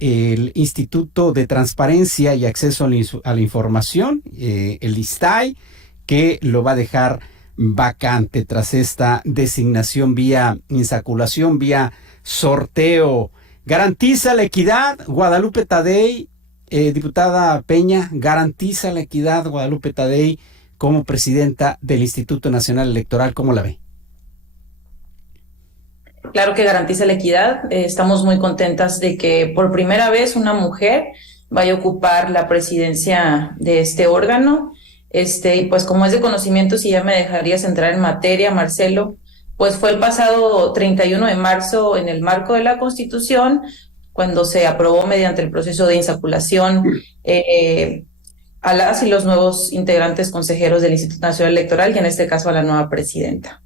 del Instituto de Transparencia y Acceso a la Información, el ISTAI, que lo va a dejar vacante tras esta designación vía insaculación, vía sorteo. ¿Garantiza la equidad Guadalupe Tadei, diputada Peña? ¿Garantiza la equidad Guadalupe Tadei como presidenta del Instituto Nacional Electoral? ¿Cómo la ve? Claro que garantiza la equidad. Estamos muy contentas de que por primera vez una mujer vaya a ocupar la presidencia de este órgano. Y pues como es de conocimiento, si ya me dejarías entrar en materia, Marcelo, pues fue el pasado 31 de marzo en el marco de la Constitución, cuando se aprobó mediante el proceso de insaculación a las y los nuevos integrantes consejeros del Instituto Nacional Electoral y en este caso a la nueva presidenta.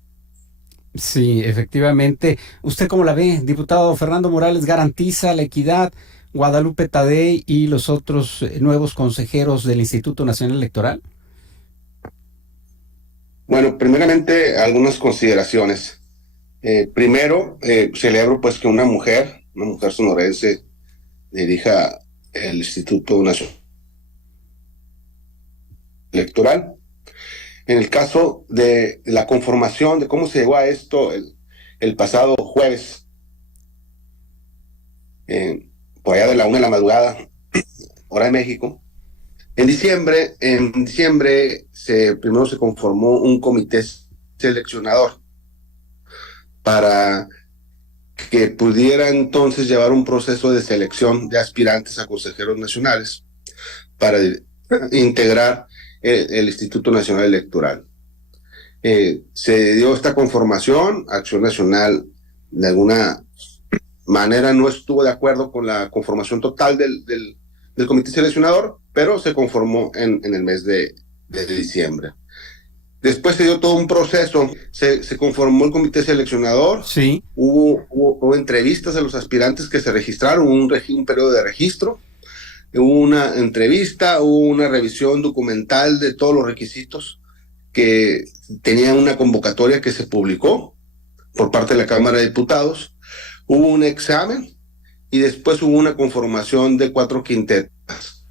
Sí, efectivamente. ¿Usted cómo la ve, diputado Fernando Morales? ¿Garantiza la equidad Guadalupe Tadei y los otros nuevos consejeros del Instituto Nacional Electoral? Bueno, primeramente algunas consideraciones. Primero, celebro pues que una mujer sonorense, dirija el Instituto Nacional Electoral. En el caso de la conformación, de cómo se llegó a esto el pasado jueves, por allá de la 1 de la madrugada, hora de México. En diciembre primero se conformó un comité seleccionador para que pudiera entonces llevar un proceso de selección de aspirantes a consejeros nacionales para integrar el Instituto Nacional Electoral. Se dio esta conformación. Acción Nacional de alguna manera no estuvo de acuerdo con la conformación total del comité seleccionador, pero se conformó en el mes de diciembre. Después se dio todo un proceso, se conformó el comité seleccionador, sí. Hubo entrevistas a los aspirantes que se registraron, un periodo de registro, hubo una entrevista, hubo una revisión documental de todos los requisitos que tenía una convocatoria que se publicó por parte de la Cámara de Diputados, hubo un examen y después hubo una conformación de 4 quintetas.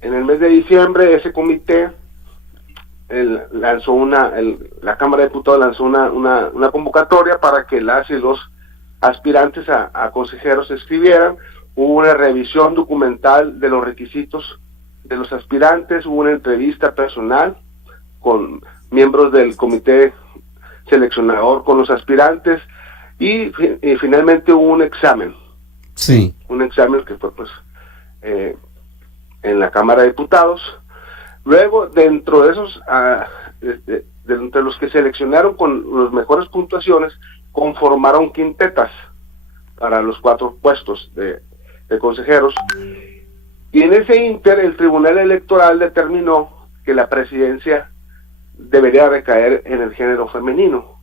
En el mes de diciembre ese comité la Cámara de Diputados lanzó una convocatoria para que las y los aspirantes a consejeros se escribieran. Hubo una revisión documental de los requisitos de los aspirantes, hubo una entrevista personal con miembros del comité seleccionador con los aspirantes y finalmente hubo un examen. Sí. Un examen que fue pues en la Cámara de Diputados. Luego, dentro de esos, entre los que seleccionaron con las mejores puntuaciones, conformaron quintetas para los 4 puestos de consejeros. Y en ese ínter, el Tribunal Electoral determinó que la presidencia debería recaer en el género femenino,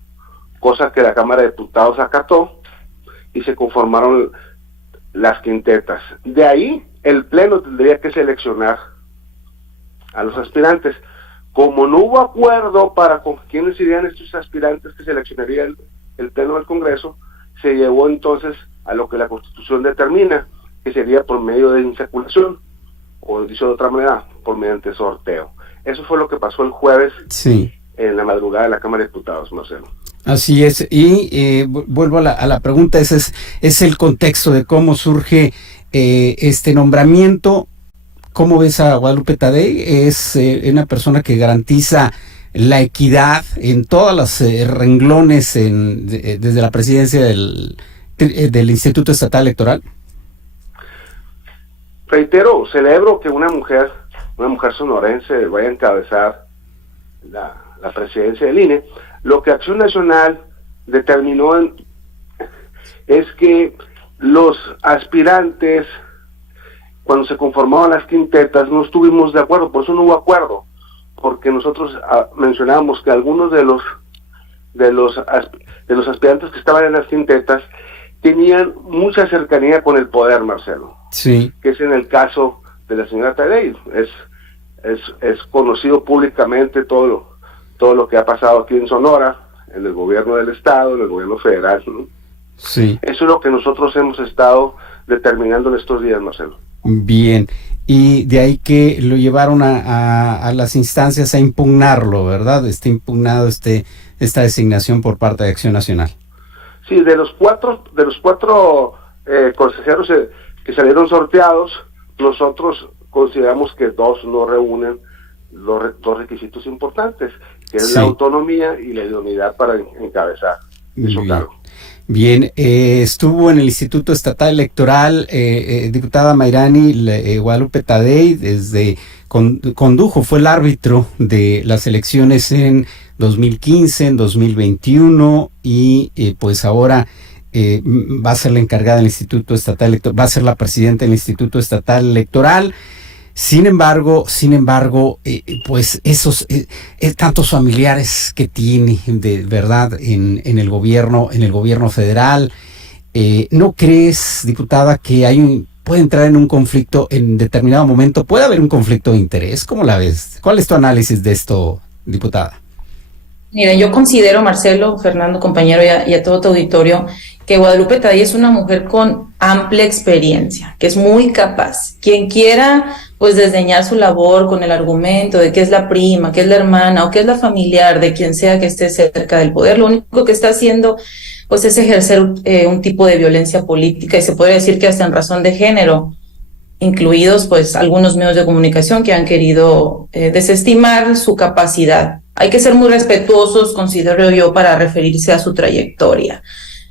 cosa que la Cámara de Diputados acató y se conformaron las quintetas. De ahí, el Pleno tendría que seleccionar a los aspirantes. Como no hubo acuerdo para con quiénes serían estos aspirantes que seleccionaría el Pleno del Congreso, se llevó entonces a lo que la Constitución determina, que sería por medio de insaculación, o dicho de otra manera, por mediante sorteo. Eso fue lo que pasó el jueves, sí, en la madrugada de la Cámara de Diputados, Marcelo. Así es, y vuelvo a la pregunta, ese es el contexto de cómo surge este nombramiento. ¿Cómo ves a Guadalupe Tadei? Es una persona que garantiza la equidad en todos los renglones desde la presidencia del Instituto Estatal Electoral. Reitero, celebro que una mujer sonorense vaya a encabezar la presidencia del INE. Lo que Acción Nacional determinó es que los aspirantes, cuando se conformaban las quintetas, no estuvimos de acuerdo, por eso no hubo acuerdo, porque nosotros mencionábamos que algunos de los aspirantes que estaban en las quintetas tenían mucha cercanía con el poder, Marcelo. Sí. Que es en el caso de la señora Tadei. Es conocido públicamente todo lo que ha pasado aquí en Sonora, en el gobierno del estado, en el gobierno federal, ¿no? Sí. Eso es lo que nosotros hemos estado determinando en estos días, Marcelo. Bien, y de ahí que lo llevaron a las instancias a impugnarlo, ¿verdad? Está impugnado esta designación por parte de Acción Nacional. Sí, de los cuatro consejeros que salieron sorteados, nosotros consideramos que dos no reúnen los dos requisitos importantes, que es la autonomía y la idoneidad para encabezar su cargo. Bien, estuvo en el Instituto Estatal Electoral, diputada Mayrani Guadalupe Tadei, condujo, fue el árbitro de las elecciones en 2015, en 2021 y pues ahora va a ser la encargada del Instituto Estatal Electoral, va a ser la presidenta del Instituto Estatal Electoral. Sin embargo, pues esos tantos familiares que tiene de verdad en el gobierno federal, ¿no crees, diputada, que puede entrar en un conflicto en determinado momento? ¿Puede haber un conflicto de interés? ¿Cómo la ves? ¿Cuál es tu análisis de esto, diputada? Miren, yo considero, Marcelo, Fernando, compañero, y a todo tu auditorio, que Guadalupe Tadei es una mujer con amplia experiencia, que es muy capaz. Quien quiera, pues, desdeñar su labor con el argumento de que es la prima, que es la hermana o que es la familiar de quien sea que esté cerca del poder, lo único que está haciendo, pues, es ejercer un tipo de violencia política, y se puede decir que hasta en razón de género, incluidos, pues, algunos medios de comunicación que han querido desestimar su capacidad. Hay que ser muy respetuosos, considero yo, para referirse a su trayectoria.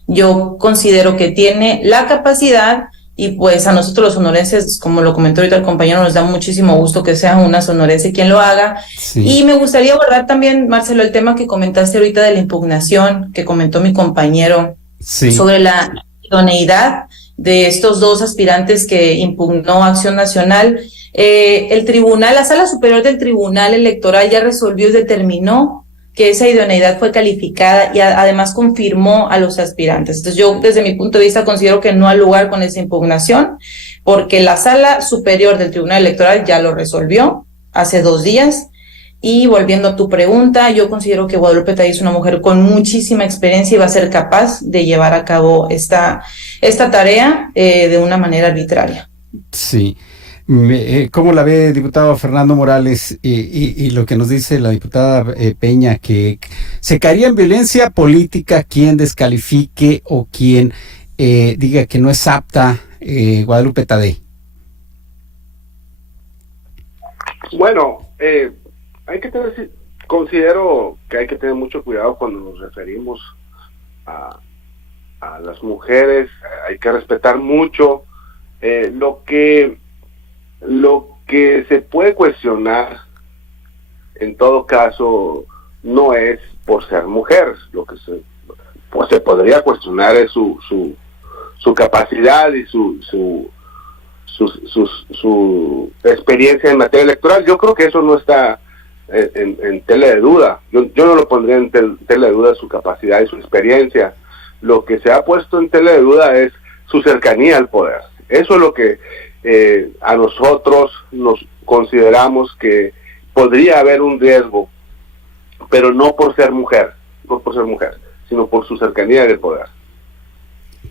Yo considero que tiene la capacidad y pues a nosotros los sonorenses, como lo comentó ahorita el compañero, nos da muchísimo gusto que sea una sonorense quien lo haga. Sí. Y me gustaría abordar también, Marcelo, el tema que comentaste ahorita de la impugnación que comentó mi compañero, sí, sobre la idoneidad de estos dos aspirantes que impugnó Acción Nacional. El tribunal, la Sala Superior del Tribunal Electoral ya resolvió y determinó que esa idoneidad fue calificada y además confirmó a los aspirantes. Entonces yo, desde mi punto de vista, considero que no hay lugar con esa impugnación, porque la Sala Superior del Tribunal Electoral ya lo resolvió hace 2 días. Y volviendo a tu pregunta, yo considero que Guadalupe Tadei es una mujer con muchísima experiencia y va a ser capaz de llevar a cabo esta tarea de una manera arbitraria. Sí. ¿Cómo la ve, diputado Fernando Morales, y lo que nos dice la diputada Peña, que se caería en violencia política quien descalifique o quien diga que no es apta Guadalupe Tadei? Bueno, considero que hay que tener mucho cuidado cuando nos referimos a las mujeres. Hay que respetar mucho lo que se puede cuestionar, en todo caso, no es por ser mujer. Lo que se podría cuestionar es su capacidad y su experiencia en materia electoral. Yo creo que eso no está en tela de duda. Yo no lo pondría en tela de duda su capacidad y su experiencia. Lo que se ha puesto en tela de duda es su cercanía al poder. Eso es lo que a nosotros nos consideramos que podría haber un riesgo, pero no por ser mujer, sino por su cercanía en el poder.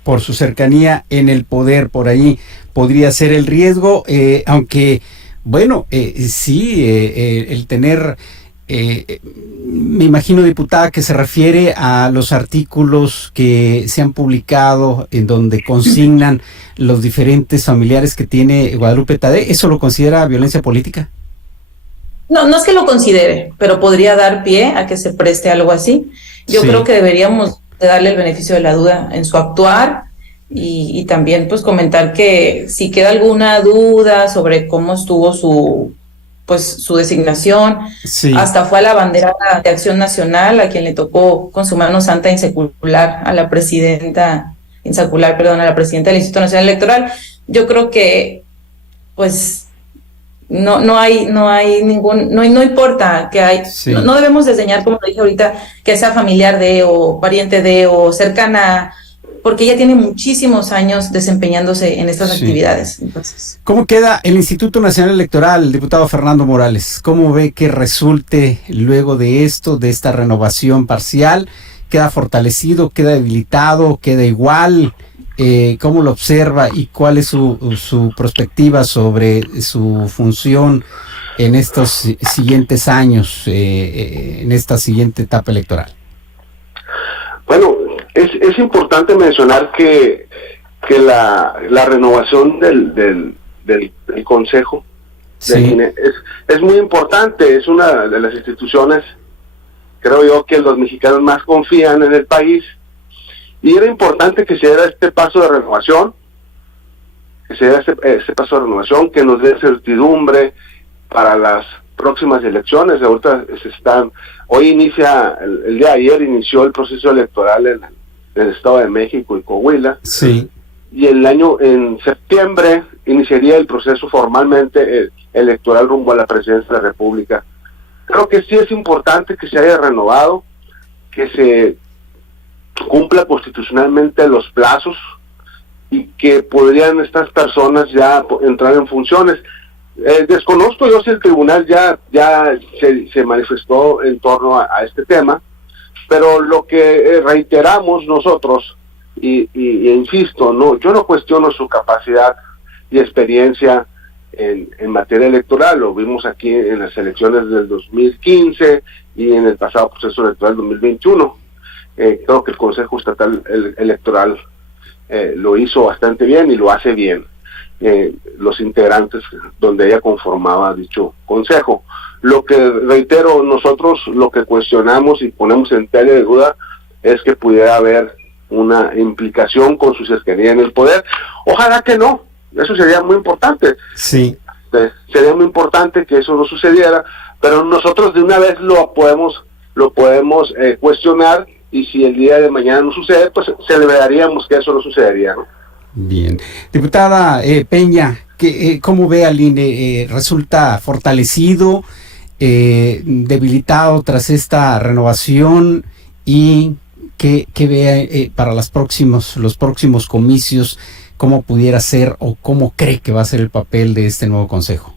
Por su cercanía en el poder, por ahí podría ser el riesgo, aunque, bueno, sí, el tener, me imagino, diputada, que se refiere a los artículos que se han publicado en donde consignan los diferentes familiares que tiene Guadalupe Tadei. ¿Eso lo considera violencia política? No es que lo considere, pero podría dar pie a que se preste algo así. Yo creo que deberíamos de darle el beneficio de la duda en su actuar y también pues comentar que si queda alguna duda sobre cómo estuvo su designación, hasta fue a la bandera de Acción Nacional, a quien le tocó con su mano santa insacular a la presidenta del Instituto Nacional Electoral. Yo creo que pues no importa que hay, no debemos desdeñar, como lo dije ahorita, que sea familiar de o pariente de o cercana, porque ella tiene muchísimos años desempeñándose en estas actividades. Entonces, ¿cómo queda el Instituto Nacional Electoral, diputado Fernando Morales? ¿Cómo ve que resulte luego de esto, de esta renovación parcial? ¿Queda fortalecido, queda debilitado, queda igual? ¿cómo lo observa y cuál es su perspectiva sobre su función en estos siguientes años, en esta siguiente etapa electoral? Bueno, es importante mencionar que la renovación del Consejo Sí. del INE es muy importante, es una de las instituciones, creo yo, que los mexicanos más confían en el país, y era importante que se diera este paso de renovación, que nos dé certidumbre para las próximas elecciones. Ahorita hoy inicia, el día de ayer inició el proceso electoral en el Estado de México y Coahuila. Sí. Y en septiembre iniciaría el proceso formalmente electoral rumbo a la presidencia de la República. Creo que sí es importante que se haya renovado, que se cumpla constitucionalmente los plazos y que podrían estas personas ya entrar en funciones. Desconozco yo si el tribunal ya se manifestó en torno a este tema, pero lo que reiteramos nosotros, y insisto, yo no cuestiono su capacidad y experiencia en materia electoral. Lo vimos aquí en las elecciones del 2015 y en el pasado proceso electoral 2021. Creo que el Consejo Estatal Electoral lo hizo bastante bien y lo hace bien, los integrantes donde ella conformaba dicho consejo. Lo que reitero, nosotros lo que cuestionamos y ponemos en tela de duda es que pudiera haber una implicación con su cercanía en el poder. Ojalá que no, eso sería muy importante. Sí. Sería muy importante que eso no sucediera, pero nosotros de una vez lo podemos cuestionar, y si el día de mañana no sucede, pues celebraríamos que eso no sucedería, ¿no? Bien. Diputada Peña, ¿cómo ve al INE? ¿Resulta fortalecido, debilitado tras esta renovación? ¿Y qué ve para los próximos comicios? ¿Cómo pudiera ser o cómo cree que va a ser el papel de este nuevo consejo?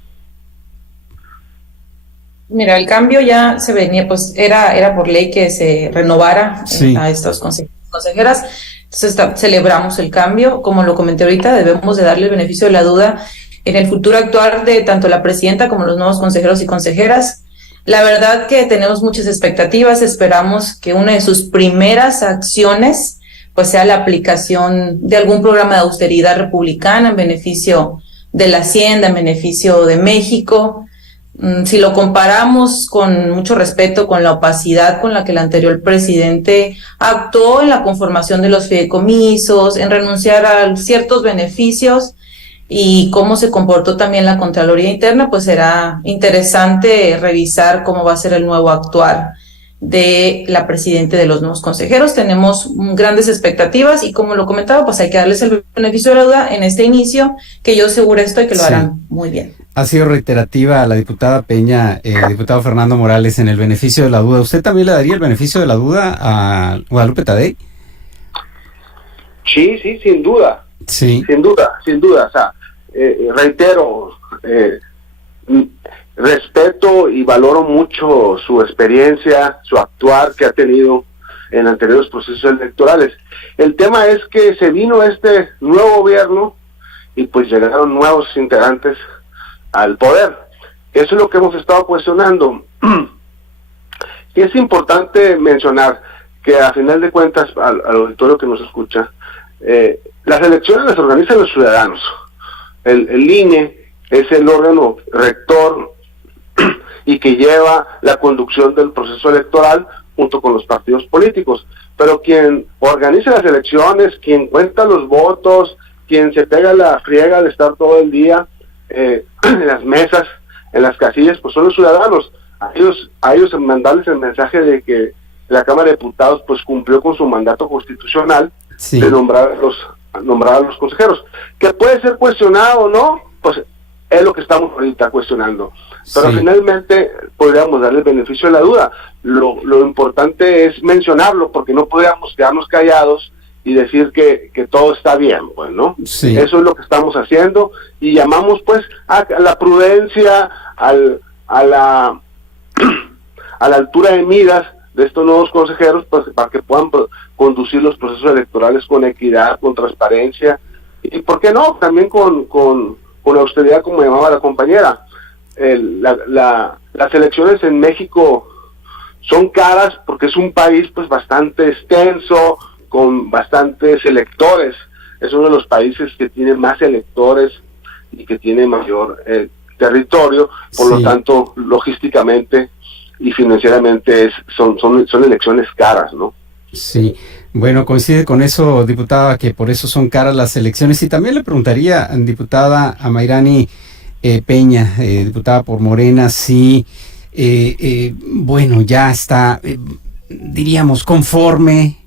Mira, el cambio ya se venía, pues era por ley que se renovara a estas consejeras. Entonces celebramos el cambio. Como lo comenté ahorita, debemos de darle el beneficio de la duda en el futuro actuar de tanto la presidenta como los nuevos consejeros y consejeras. La verdad que tenemos muchas expectativas. Esperamos que una de sus primeras acciones pues sea la aplicación de algún programa de austeridad republicana en beneficio de la Hacienda, en beneficio de México. Si lo comparamos con mucho respeto con la opacidad con la que el anterior presidente actuó en la conformación de los fideicomisos, en renunciar a ciertos beneficios y cómo se comportó también la Contraloría Interna, pues será interesante revisar cómo va a ser el nuevo actuar de la presidenta de los nuevos consejeros. Tenemos grandes expectativas y como lo comentaba, pues hay que darles el beneficio de la duda en este inicio, que yo seguro estoy que lo harán muy bien. Ha sido reiterativa la diputada Peña, diputado Fernando Morales, en el beneficio de la duda. ¿Usted también le daría el beneficio de la duda a Guadalupe Tadei? Sí, sin duda. Sí. Sin duda. O sea, reitero, respeto y valoro mucho su experiencia, su actuar que ha tenido en anteriores procesos electorales. El tema es que se vino este nuevo gobierno y pues llegaron nuevos integrantes al poder. Eso es lo que hemos estado cuestionando. Y es importante mencionar que a final de cuentas, al auditorio que nos escucha, las elecciones las organizan los ciudadanos. El INE es el órgano rector y que lleva la conducción del proceso electoral junto con los partidos políticos. Pero quien organiza las elecciones, quien cuenta los votos, quien se pega la friega de estar todo el día en las mesas, en las casillas, pues son los ciudadanos. A ellos mandarles el mensaje de que la Cámara de Diputados pues cumplió con su mandato constitucional de nombrar a los consejeros. Que puede ser cuestionado o no, pues es lo que estamos ahorita cuestionando. Pero finalmente podríamos darle el beneficio de la duda. Lo importante es mencionarlo, porque no podríamos quedarnos callados y decir que todo está bien, pues, ¿no? Sí. Eso es lo que estamos haciendo y llamamos, pues, a la prudencia, a la altura de miras de estos nuevos consejeros, pues, para que puedan conducir los procesos electorales con equidad, con transparencia, y ¿por qué no? También con austeridad, como llamaba la compañera. Las elecciones en México son caras porque es un país pues bastante extenso, con bastantes electores. Es uno de los países que tiene más electores y que tiene mayor territorio, por lo tanto, logísticamente y financieramente son elecciones caras, ¿no? Sí, bueno, coincide con eso, diputada, que por eso son caras las elecciones. Y también le preguntaría, diputada, a Mayrani Peña, diputada por Morena, si, bueno, ya está, diríamos, conforme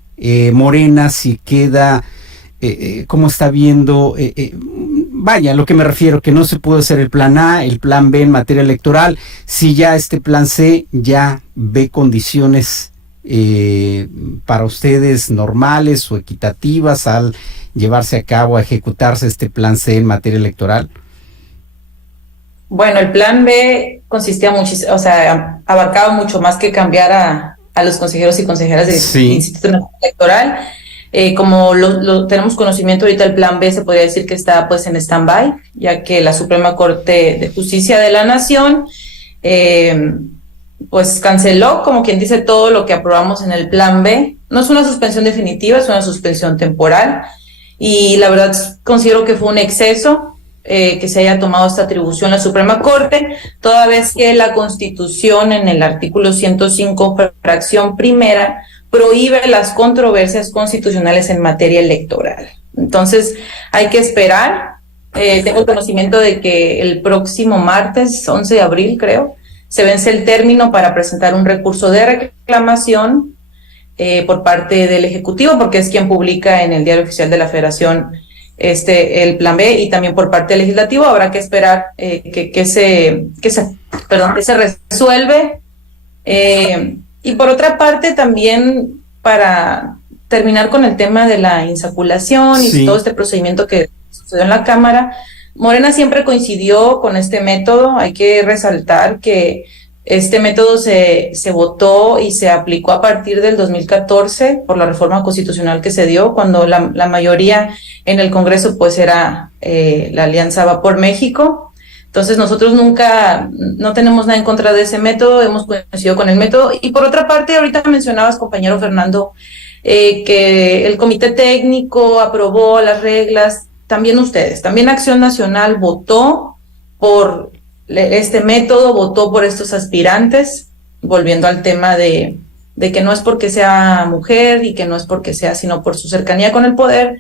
Morena, si queda, cómo está viendo, vaya, lo que me refiero, que no se pudo hacer el plan A, el plan B en materia electoral, si ya este plan C ya ve condiciones para ustedes normales o equitativas al llevarse a cabo, a ejecutarse este plan C en materia electoral. Bueno, el plan B consistía muchísimo, o sea, abarcaba mucho más que cambiar a los consejeros y consejeras del Instituto Nacional Electoral. Como lo tenemos conocimiento ahorita, el plan B se podría decir que está pues en stand-by, ya que la Suprema Corte de Justicia de la Nación pues canceló, como quien dice, todo lo que aprobamos en el plan B. No es una suspensión definitiva, es una suspensión temporal, y la verdad considero que fue un exceso que se haya tomado esta atribución la Suprema Corte, toda vez que la Constitución en el artículo 105, fracción primera, prohíbe las controversias constitucionales en materia electoral. Entonces, hay que esperar. Tengo conocimiento de que el próximo martes, 11 de abril, creo, se vence el término para presentar un recurso de reclamación por parte del Ejecutivo, porque es quien publica en el Diario Oficial de la Federación el plan B, y también por parte del Legislativo. Habrá que esperar que se resuelve. Y por otra parte, también para terminar con el tema de la insaculación y todo este procedimiento que sucedió en la Cámara, Morena siempre coincidió con este método. Hay que resaltar que este método se votó y se aplicó a partir del 2014 por la reforma constitucional que se dio, cuando la mayoría en el Congreso pues era la Alianza Va por México. Entonces nosotros no tenemos nada en contra de ese método, hemos coincidido con el método. Y por otra parte, ahorita mencionabas, compañero Fernando, que el Comité Técnico aprobó las reglas. También ustedes, también Acción Nacional votó por este método, votó por estos aspirantes, volviendo al tema de que no es porque sea mujer y que no es porque sea, sino por su cercanía con el poder,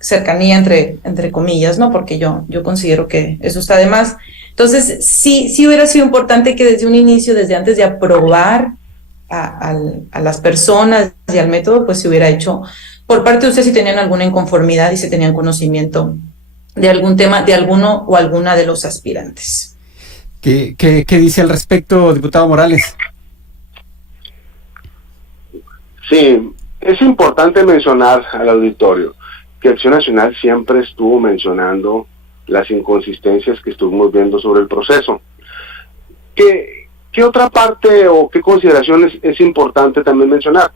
cercanía entre comillas, ¿no? Porque yo considero que eso está de más. Entonces, sí hubiera sido importante que desde un inicio, desde antes de aprobar a las personas y al método, pues se hubiera hecho por parte de ustedes si tenían alguna inconformidad y si tenían conocimiento de algún tema, de alguno o alguna de los aspirantes. ¿Qué dice al respecto, diputado Morales? Sí, es importante mencionar al auditorio que Acción Nacional siempre estuvo mencionando las inconsistencias que estuvimos viendo sobre el proceso. ¿Qué otra parte o qué consideraciones es importante también mencionar?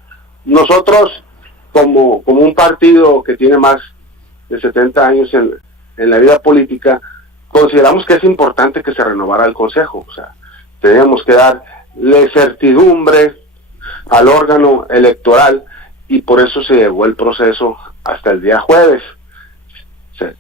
Nosotros, como un partido que tiene más de 70 años en la vida política, consideramos que es importante que se renovara el Consejo. O sea, teníamos que darle certidumbre al órgano electoral, y por eso se llevó el proceso hasta el día jueves. O sea,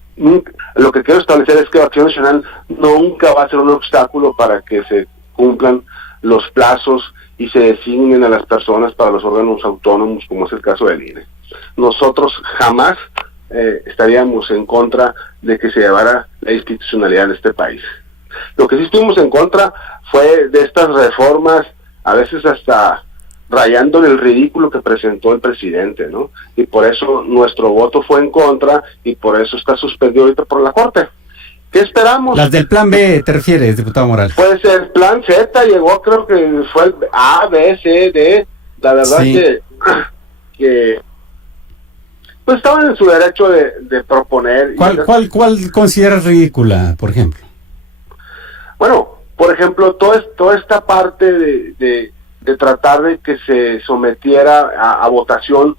lo que quiero establecer es que Acción Nacional nunca va a ser un obstáculo para que se cumplan los plazos y se designen a las personas para los órganos autónomos, como es el caso del INE. Nosotros jamás estaríamos en contra de que se llevara la institucionalidad en este país. Lo que sí estuvimos en contra fue de estas reformas, a veces hasta rayando en el ridículo que presentó el presidente, ¿no? Y por eso nuestro voto fue en contra, y por eso está suspendido ahorita por la Corte. ¿Qué esperamos? Las del plan B, ¿te refieres, diputado Morales? Pues el plan Z llegó, creo que fue el A, B, C, D. La verdad que pues estaban en su derecho de proponer. ¿Cuál consideras ridícula, por ejemplo? Bueno, por ejemplo, toda esta parte de de tratar de que se sometiera a votación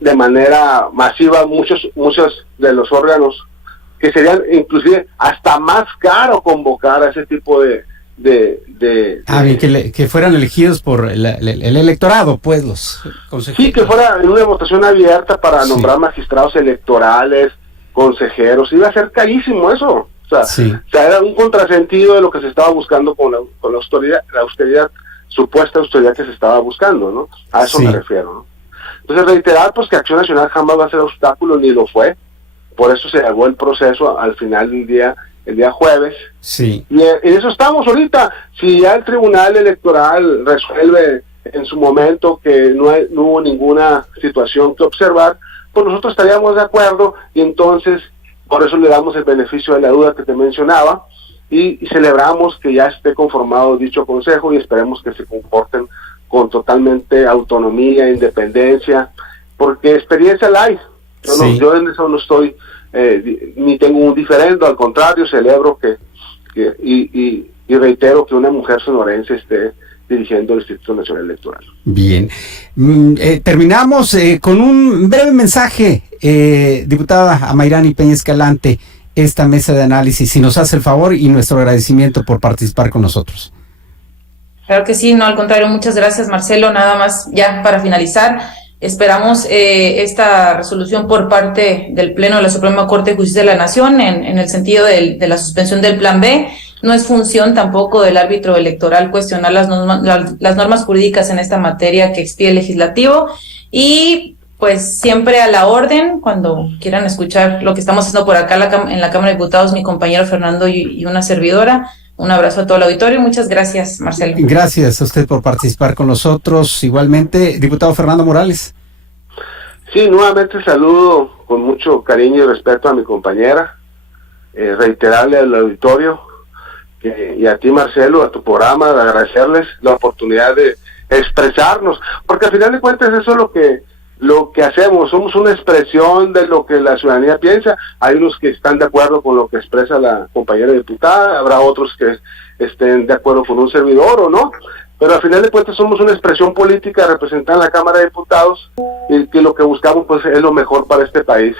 de manera masiva muchos de los órganos, que serían inclusive hasta más caro convocar a ese tipo de que fueran elegidos por el electorado, pues, los consejeros. Sí, que fuera en una votación abierta para nombrar magistrados electorales, consejeros. Iba a ser carísimo eso. O sea, era un contrasentido de lo que se estaba buscando con la austeridad, supuesta austeridad que se estaba buscando, ¿no? A eso me refiero, ¿no? Entonces, reiterar pues que Acción Nacional jamás va a ser obstáculo, ni lo fue. Por eso se llevó el proceso al final del día, el día jueves. Sí. Y en eso estamos ahorita. Si ya el Tribunal Electoral resuelve en su momento que no hubo ninguna situación que observar, pues nosotros estaríamos de acuerdo, y entonces por eso le damos el beneficio de la duda que te mencionaba, y celebramos que ya esté conformado dicho consejo, y esperemos que se comporten con totalmente autonomía, independencia, porque experiencia la hay. Yo en eso no estoy, ni tengo un diferendo, al contrario, celebro y reitero que una mujer sonorense esté dirigiendo el Instituto Nacional Electoral. Bien. Terminamos con un breve mensaje, diputada Amairani Peña Escalante, esta mesa de análisis, si nos hace el favor, y nuestro agradecimiento por participar con nosotros. Claro que sí, no, al contrario, muchas gracias, Marcelo. Nada más, ya para finalizar, esperamos esta resolución por parte del Pleno de la Suprema Corte de Justicia de la Nación en el sentido de la suspensión del Plan B. No es función tampoco del árbitro electoral cuestionar las normas jurídicas en esta materia que expide el legislativo, y pues siempre a la orden, cuando quieran escuchar lo que estamos haciendo por acá en la Cámara de Diputados, mi compañero Fernando y una servidora. Un abrazo a todo el auditorio y muchas gracias, Marcelo. Gracias a usted por participar con nosotros. Igualmente, diputado Fernando Morales. Sí, nuevamente saludo con mucho cariño y respeto a mi compañera, reiterarle al auditorio y a ti, Marcelo, a tu programa, de agradecerles la oportunidad de expresarnos, porque al final de cuentas eso es lo que hacemos, somos una expresión de lo que la ciudadanía piensa. Hay unos que están de acuerdo con lo que expresa la compañera diputada, habrá otros que estén de acuerdo con un servidor o no, pero al final de cuentas somos una expresión política representada en la Cámara de Diputados, y que lo que buscamos pues es lo mejor para este país.